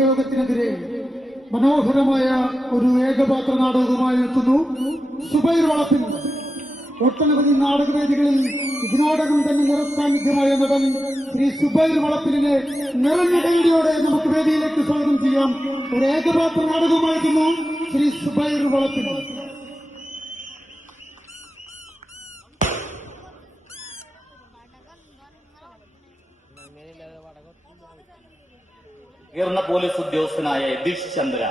ദുരുപയോഗത്തിനെതിരെ മനോഹരമായ ഒരു ഏകപാത്ര നാടകവുമായി എത്തുന്നു സുബൈർ വളപ്പിൽ. ഒട്ടനവധി നാടകവേദികളിൽ ഇതിനോടകം തന്നെ നിറസാന്നിധ്യമായ നടൻ ശ്രീ സുബൈർ വളപ്പിലിനെ നിറഞ്ഞ കൈയോടെ നമുക്ക് വേദിയിലേക്ക് സ്വാഗതം ചെയ്യാം. ഒരു ഏകപാത്ര നാടകവുമായി എത്തുന്നു ശ്രീ സുബൈർ വളപ്പിൽ. ഉയർന്ന പോലീസ് ഉദ്യോഗസ്ഥനായ യതീഷ് ചന്ദ്ര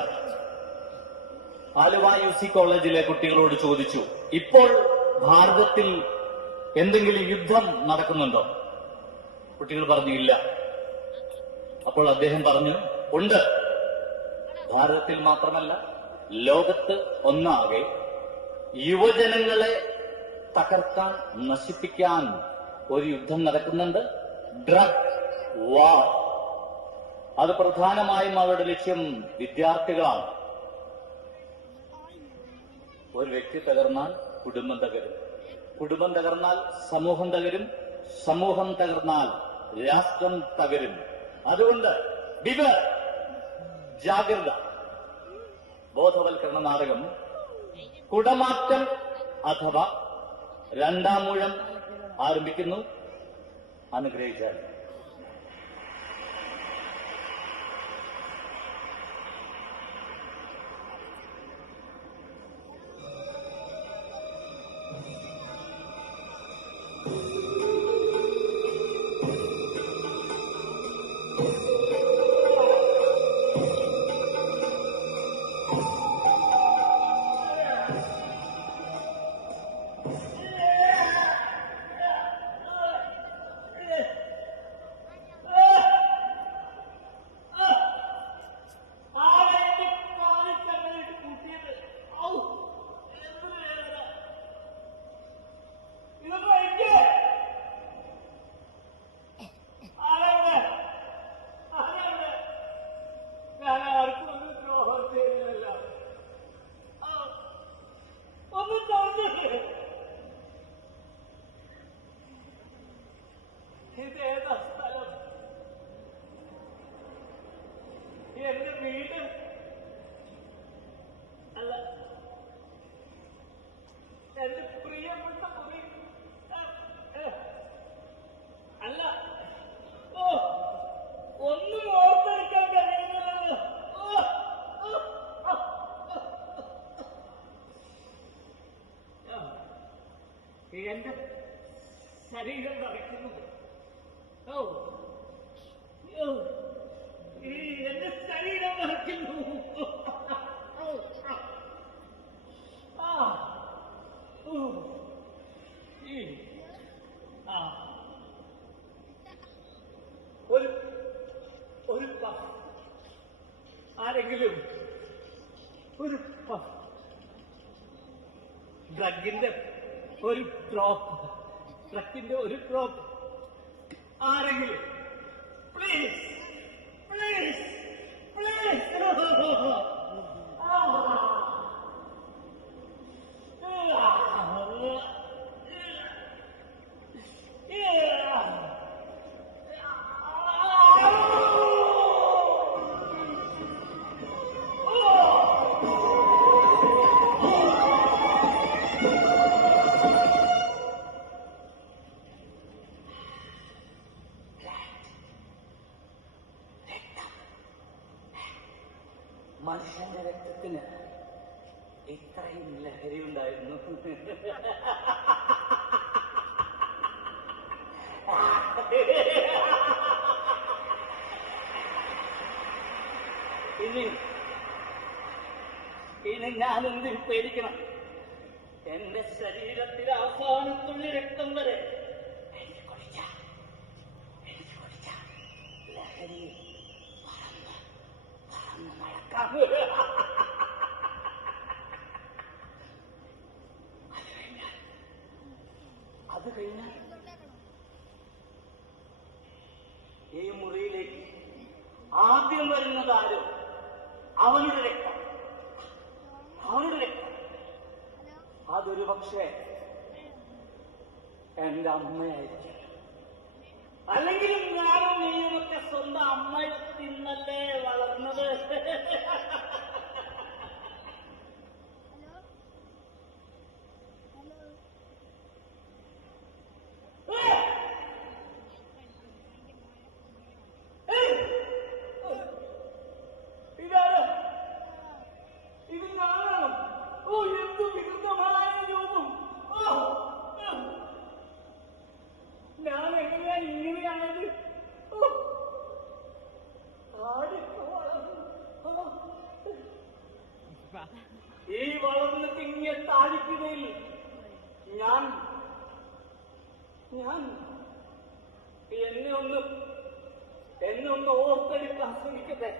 ആലുവ UC കോളേജിലെ കുട്ടികളോട് ചോദിച്ചു, ഇപ്പോൾ ഭാരതത്തിൽ എന്തെങ്കിലും യുദ്ധം നടക്കുന്നുണ്ടോ? കുട്ടികൾ പറഞ്ഞു ഇല്ല. അപ്പോൾ അദ്ദേഹം പറഞ്ഞു, ഉണ്ട്. ഭാരതത്തിൽ മാത്രമല്ല, ലോകത്ത് ഒന്നാകെ യുവജനങ്ങളെ തകർക്കാൻ, നശിപ്പിക്കാൻ ഒരു യുദ്ധം നടക്കുന്നുണ്ട്. ഡ്രഗ് വാർ. അത് പ്രധാനമായും അവരുടെ ലക്ഷ്യം വിദ്യാർത്ഥികളാണ്. ഒരു വ്യക്തി തകർന്നാൽ കുടുംബം തകരും, കുടുംബം തകർന്നാൽ സമൂഹം തകരും, സമൂഹം തകർന്നാൽ രാഷ്ട്രം തകരും. അതുകൊണ്ട് ജാഗ്രത. ബോധവൽക്കരണ നാടകം കുടമാറ്റം അഥവാ രണ്ടാം മൂഴം ആരംഭിക്കുന്നു. അനുഗ്രഹിച്ചാൽ എന്റെ വീട് അല്ല, എന്റെ പ്രിയപ്പെട്ട മുറി അല്ല. ഓ, ഒന്നും ഓർത്തെടുക്കാൻ കഴിയുന്നില്ലല്ലോ. എന്റെ ശരീരം നടക്കുന്നു. ഓ, എന്റെ ശരീരം നടക്കുന്നു. ഒരു പഫ്, ആരെങ്കിലും ഒരു പഫ്, ഡ്രഗിന്റെ ഒരു ഡ്രോപ്പ്, ഡ്രഗിന്റെ ഒരു ഡ്രോപ്പ്, ആരെങ്കിലും പ്ലീസ് പ്ലീസ് പ്ലീസ്. മനുഷ്യന്റെ രക്തത്തിന് ഇത്രയും ലഹരി ഉണ്ടായിരുന്നു. ഇനി ഞാനെന്തിന് പേടിക്കണം? എന്റെ ശരീരത്തിൽ അവസാനത്തുള്ളി രക്തം വരെ എനിക്ക് കുടിച്ച ലഹരി നടക്കാം. അത് കഴിഞ്ഞാൽ ഈ മുറിയിലേക്ക് ആദ്യം വരുന്നത് ആരും അവനുടെ രക്തം, അവനുടെ രക്തം. അതൊരു പക്ഷേ എന്റെ അമ്മയായിരിക്കും. അല്ലെങ്കിലും ഞാനും നീയുമൊക്കെ സ്വന്തം അമ്മയെ തിന്നല്ലേ വളർന്നത്. ഈ വളർന്ന് തിങ്ങിയ താഴിക്കുകയിൽ ഞാൻ എന്നെ ഒന്ന് ഓർത്തെടുക്കാൻ ശ്രമിക്കട്ടെ.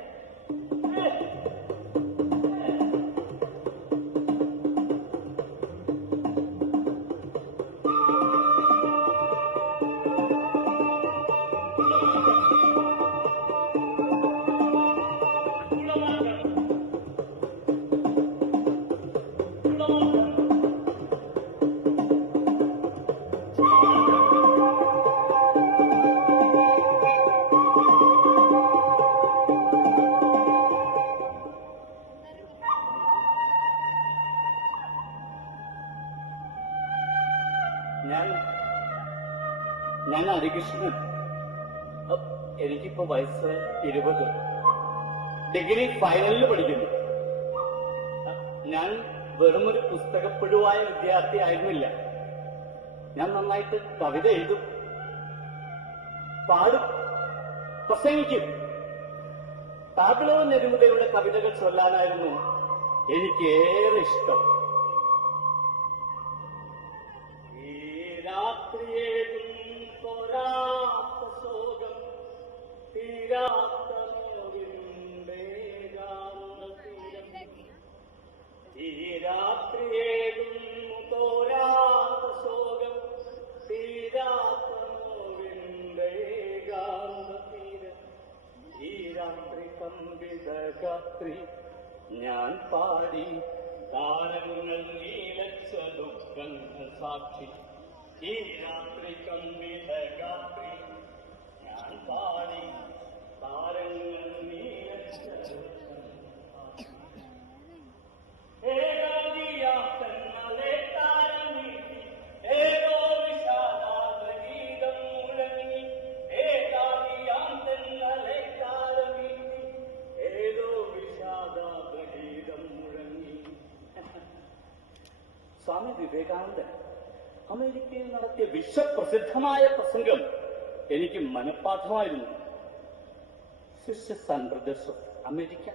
ഞാൻ ഹരികൃഷ്ണൻ. എനിക്കിപ്പോ വയസ്സ് 20. ഡിഗ്രി ഫൈനലിൽ പഠിക്കുന്നു. ഞാൻ വെറുമൊരു പുസ്തകപ്പുഴുവായ വിദ്യാർത്ഥി ആയിരുന്നില്ല. ഞാൻ നന്നായിട്ട് കവിത എഴുതും, പാടും, പ്രസംഗിക്കും. പാബ്ലോ നെരുമുദയുടെ കവിതകൾ ചൊല്ലാനായിരുന്നു എനിക്കേറെ ഇഷ്ടം. ഈ രാത്രിയേകും പോരാത്ത ശോകം തീരാത്ത നോവിന്റെ ഗാനതീരം. ഈ രാത്രിയേകും പോരാത്ത ശോകം തീരാത്ത നോവിന്റെ ഗാനതീരം. ഈ രാത്രി കമ്പിത രാത്രി ഞാൻ പാടി താരങ്ങൾ നീലച്ച ദുഃഖങ്ങൾ സാക്ഷി. ഈ രാത്രി കമ്പിത രാത്രി ഞാൻ പാടി താരങ്ങൾ നീലച്ച ഏകാദിയാത്തന്നലെ താരമീട്ടി ഏതോ വിഷാദഗീതം മുഴങ്ങി. ഏകാദിയാത്തന്നലെ താരമീട്ടി ഏതോ വിഷാദഗീതം മുഴങ്ങി. സ്വാമി വിവേകാനന്ദൻ അമേരിക്കയിൽ നടത്തിയ വിശ്വപ്രസിദ്ധമായ പ്രസംഗം എനിക്ക് മനഃപ്പാഠമായിരുന്നു. Sisters and brothers of America,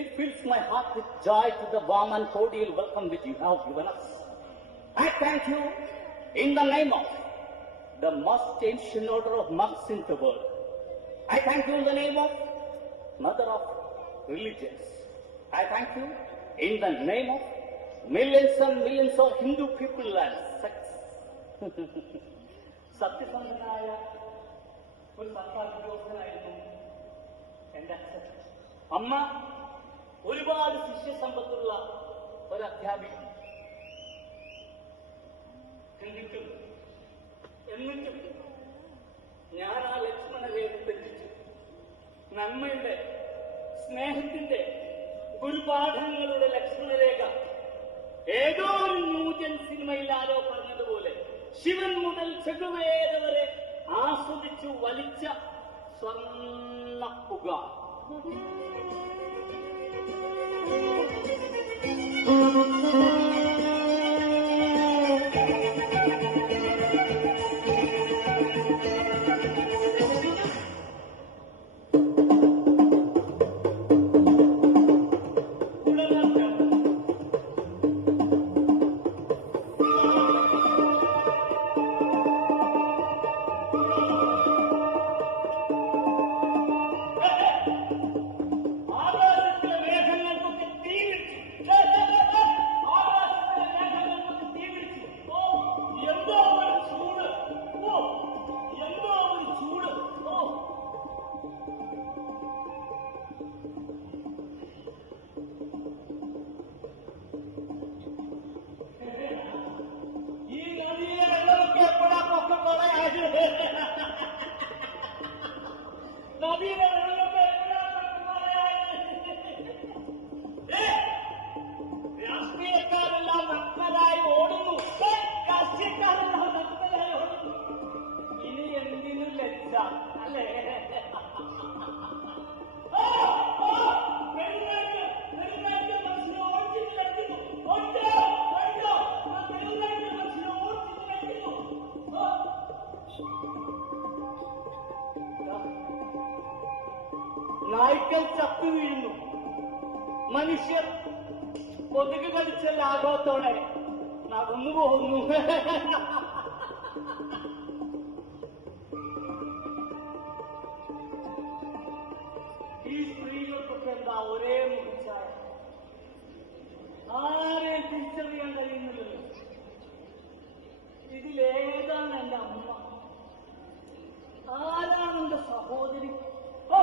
it fills my heart with joy to the warm and cordial welcome which you have given us. I thank you in the name of the most ancient order of monks in the world. I thank you in the name of Mother of Religions. I thank you in the name of millions and millions of Hindu people and sects. സത്യസന്ധനായ ഒരു സർക്കാർ ഉദ്യോഗസ്ഥനായിരുന്നു എന്റെ അച്ഛൻ. അമ്മ ഒരുപാട് ശിഷ്യസമ്പത്തുള്ള ഒരു അധ്യാപിക. എന്നിട്ടും ഞാൻ ആ ലക്ഷ്മണ രേഖ തെറ്റിച്ചു. നന്മയുടെ, സ്നേഹത്തിന്റെ, ഗുരുപാഠങ്ങളുടെ ലക്ഷ്മണരേഖ ഏതോ ഒരു ന്യൂജൻ സിനിമയിൽ ആരോ പറഞ്ഞതുപോലെ ശിവൻ മുതൽ ചെകുവേര വരെ ആസ്വദിച്ചു വലിച്ച സ്വർണ്ണപ്പുക. രാഷ്ട്രീയക്കാരെല്ലാം നഗ്നരായി ഓടുന്നു, രാഷ്ട്രീയക്കാരെല്ലാം നഗ്നരായി ഓടുന്നു. ഇനി എന്തിനു ലജ്ജ അല്ലേ? നായ്ക്കൾ ചത്തു വീഴുന്നു, മനുഷ്യർ കൊതുക് കളിച്ച ലാഘവത്തോടെ നടന്നു പോകുന്നു. ഈ സ്ത്രീകൾക്കൊക്കെ എന്താ ഒരേ മുറിച്ചായ ആരെയും തിരിച്ചറിയാൻ കഴിയുന്നില്ലല്ലോ. ഇതിലേതാണ് എന്റെ അമ്മ, ആരാണ് എന്റെ സഹോദരി? ഓ,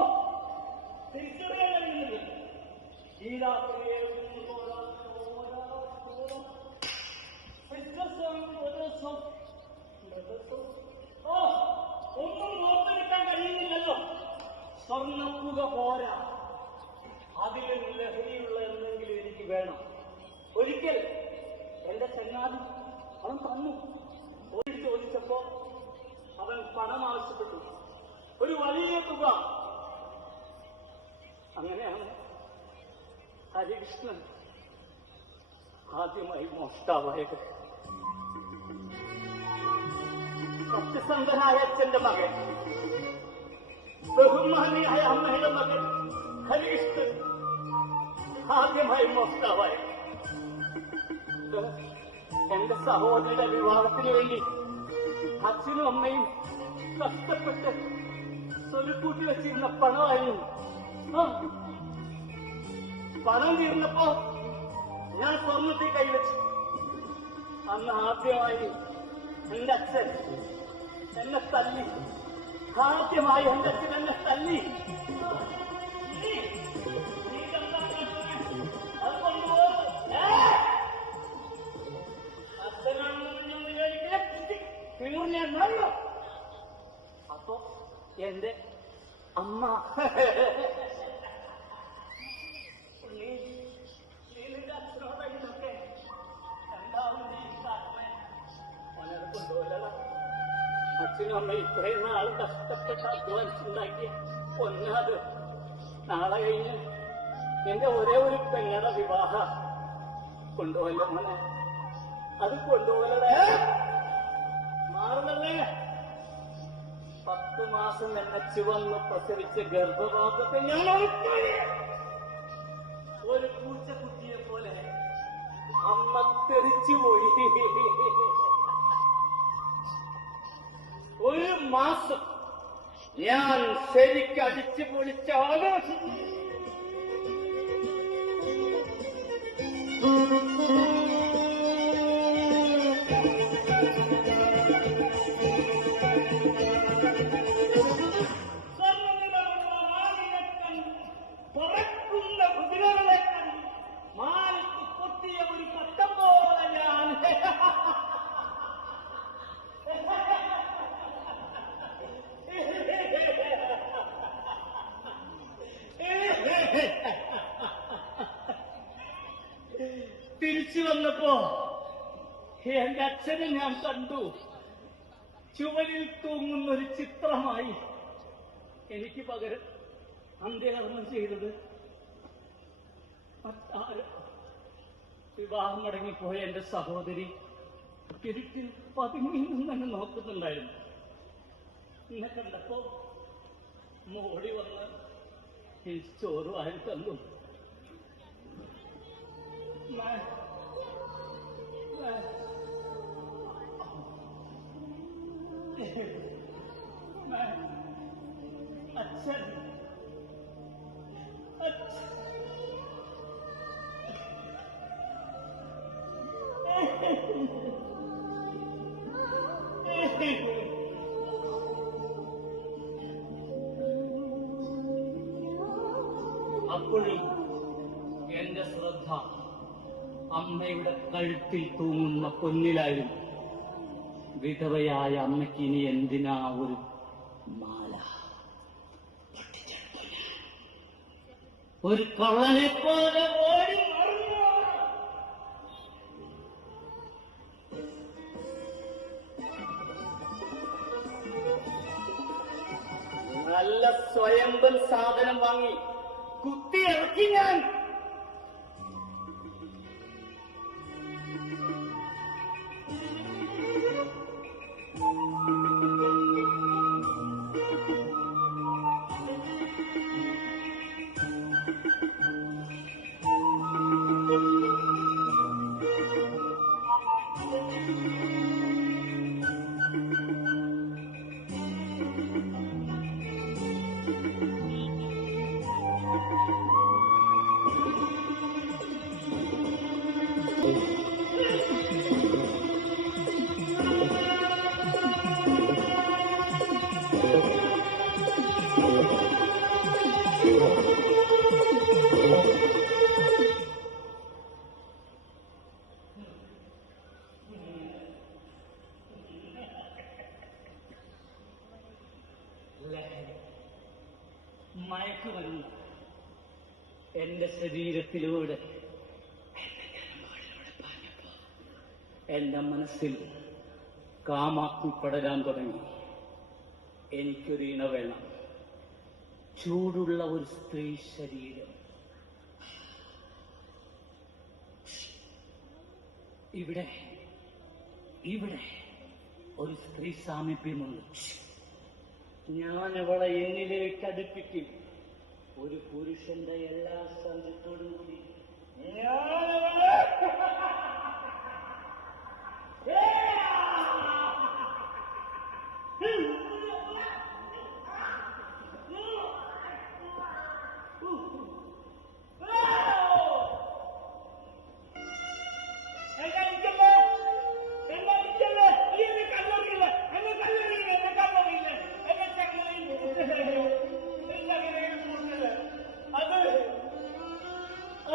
തിരിച്ചറിയാൻ കഴിയുന്നില്ല. ഈ രാത്രിയെ ഒന്നും ഓർത്തെടുക്കാൻ കഴിയുന്നില്ലല്ലോ. സ്വർണ്ണപ്പുക പോരാ, അതിലും ലഹരിയുള്ള എന്തെങ്കിലും എനിക്ക് വേണം. ഒരിക്കൽ എന്റെ ചങ്ങാതി അവൻ തന്നു. ഒരു ചോദിച്ചപ്പോ അവൻ പണം ആവശ്യപ്പെട്ടു, ഒരു വലിയ തുക. അങ്ങനെയാണ് ഹരികൃഷ്ണൻ ആദ്യമായി മോഷ്ടാവായത്. സത്യസന്ധനായ അച്ഛന്റെ മകൻ, ബഹുമാനിയായ അമ്മയുടെ മകൻ ഹരികൃഷ്ണൻ ആദ്യമായി മോഷ്ടാവായത്. എന്റെ സഹോദരിയുടെ വിവാഹത്തിന് വേണ്ടി അച്ഛനും അമ്മയും കഷ്ടപ്പെട്ട് സ്വരുക്കൂട്ടി വെച്ചിരുന്ന പണമായിരുന്നു. പണം തീർന്നപ്പോ ഞാൻ സ്വർണ്ണത്തിൽ കൈവച്ചു. അന്ന് ആദ്യമായി എന്റെ അച്ഛൻ എന്നെ തല്ലി. ആദ്യമായി എന്റെ അച്ഛൻ എന്നെ തല്ലി. അത് കൊണ്ടുപോകും അച്ഛനാണെന്ന് തീർന്നോ? അപ്പൊ എന്റെ അമ്മ നിന്റെ അച്ഛനോടൊക്കെ രണ്ടാമത് കൊണ്ടുപോലല്ല. അച്ഛനും അമ്മ ഇത്രയും നാൾ കഷ്ടപ്പെട്ട് അധ്വാനിച്ചുണ്ടാക്കിയ പൊന്നാത് നാളെ കഴിഞ്ഞ് എന്റെ ഒരേ ഒരു പെങ്ങളുടെ വിവാഹ കൊണ്ടുപോകല്ലേ മോനെ, അത് കൊണ്ടുപോകലേ മാറുന്നല്ലേ. 10 മാസം എന്നെ ചുവന്ന് പ്രസവിച്ച ഗർഭപാത്രത്തെ ഞാൻ ഒരു പൂച്ചക്കുട്ടിയെ പോലെ അമ്മ തെറിച്ചുപോയി. 1 മാസം ഞാൻ ശരിക്കടിച്ചു പൊളിച്ചാലും പറക്കുന്ന കുതിരകളെ കണ്ടു മാലിക്ക് പൊട്ടിയ ഒരു പട്ടം പോലെ ഞാൻ തിരിച്ചു വന്നപ്പോ എന്റെ അച്ഛനെ ഞാൻ കണ്ടു. ചുവരിൽ തൂങ്ങുന്നൊരു ചിത്രമായി. എനിക്ക് പകരം അന്ത്യകർമ്മം ചെയ്തത് മറ്റാരും. വിവാഹം മടങ്ങിപ്പോയ എന്റെ സഹോദരി ഇരുട്ടിൽ പതുങ്ങി നിന്നെ നോക്കുന്നുണ്ടായിരുന്നു. എന്നെ കണ്ടപ്പോ മോടി വന്ന് എനിക്ക് ചോറ് വാരി തന്നു. അച്ഛൻ അപ്പോഴും എന്റെ ശ്രദ്ധ അമ്മയുടെ കഴുത്തിൽ തൂങ്ങുന്ന പൊന്നിലായിരുന്നു. വിധവയായ അമ്മയ്ക്ക് ഇനി എന്തിനാ ഒരു മാല? ഒരു കള്ളനെ പോലെ ഓടി മറന്നു. നല്ല സ്വയംബൽ സാധനം വാങ്ങി കുത്തി ഇറക്കി ഞാൻ. എന്റെ ശരീരത്തിലൂടെ എന്റെ മനസ്സിൽ കാമാഗ്നി പടരാൻ തുടങ്ങി. എനിക്കൊരു ഇണ വേണം, ചൂടുള്ള ഒരു സ്ത്രീ ശരീരം. ഇവിടെ ഇവിടെ ഒരു സ്ത്രീ സാമീപ്യമുണ്ട്. ഞാൻ അവളെ എന്നിലേക്ക് അടുപ്പിക്കും. ഒരു പുരുഷന്റെ എല്ലാ സന്ധ്യത്തോടും കൂടി ഞാനവളെ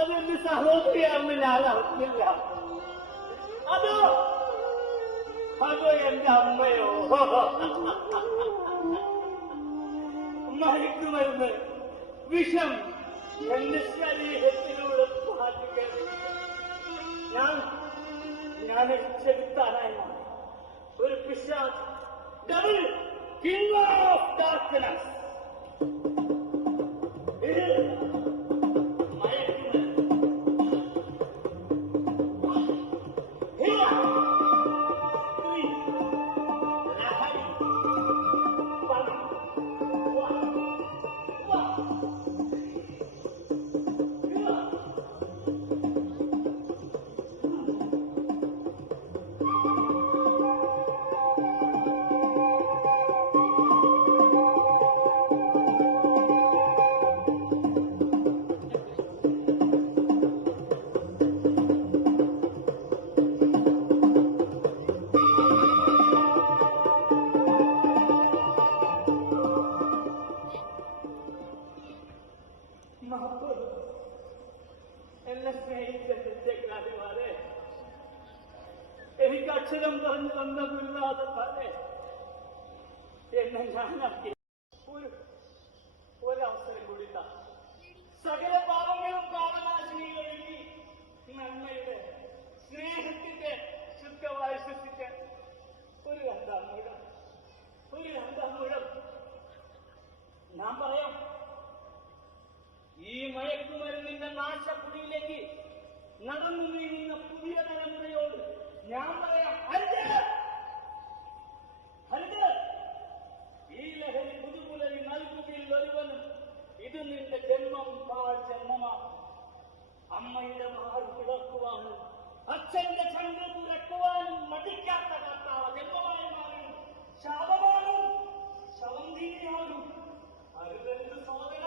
അതെന്റെ സഹോദരിയാണെന്ന് ഞാൻ അറിഞ്ഞില്ല. അതോ എന്റെ അമ്മയോ? മയക്കുമരുന്ന്, വിഷം എന്റെ ശരീരത്തിലൂടെ പാറ്റുകയാണ്. ഞാൻ ചെലുത്താനായി ഒരു പിശാച്, ഡബിൾ കിങ് ഓഫ് ഡാർക്ക്നെസ്. എന്നെ സ്നേഹിച്ചെത്തിക്കാതെ എനിക്ക് അക്ഷരം പറഞ്ഞു തന്ന ഗുരുനാഥന്മാരെ എന്നെ ഞാനാക്കി ഒരവസരം കൂടി സകല പാപങ്ങളും പാപനാശിനികളൊഴുകി നന്മയുടെ സ്നേഹത്തിന്റെ ശുദ്ധമായി സൃഷ്ടിച്ച ഒരു രണ്ടാം മൂഴം ഞാൻ പറയാം. ഈ മയക്കുമരുന്നിന്റെ നാശക്കുടിയിലേക്ക് നടന്നു നീങ്ങുന്ന പുതിയ തലമുറയോട് ഞാൻ പറയാം, ഹരിത് ഈ ലഹരി പുതുപുലരി നൽകുകയിൽ ഒരുവനും ഇത് നിന്റെ ജന്മം ജന്മമാണ്. അമ്മയുടെ മാൾ കിടക്കുവാനും അച്ഛന്റെ ചങ്ക് തുറക്കുവാനും മടിക്കാത്ത കർത്താവ് ജന്മമായി മാറി ശാപമാനും ശവം തീരുവാനും അരുതെന്ന് സോദര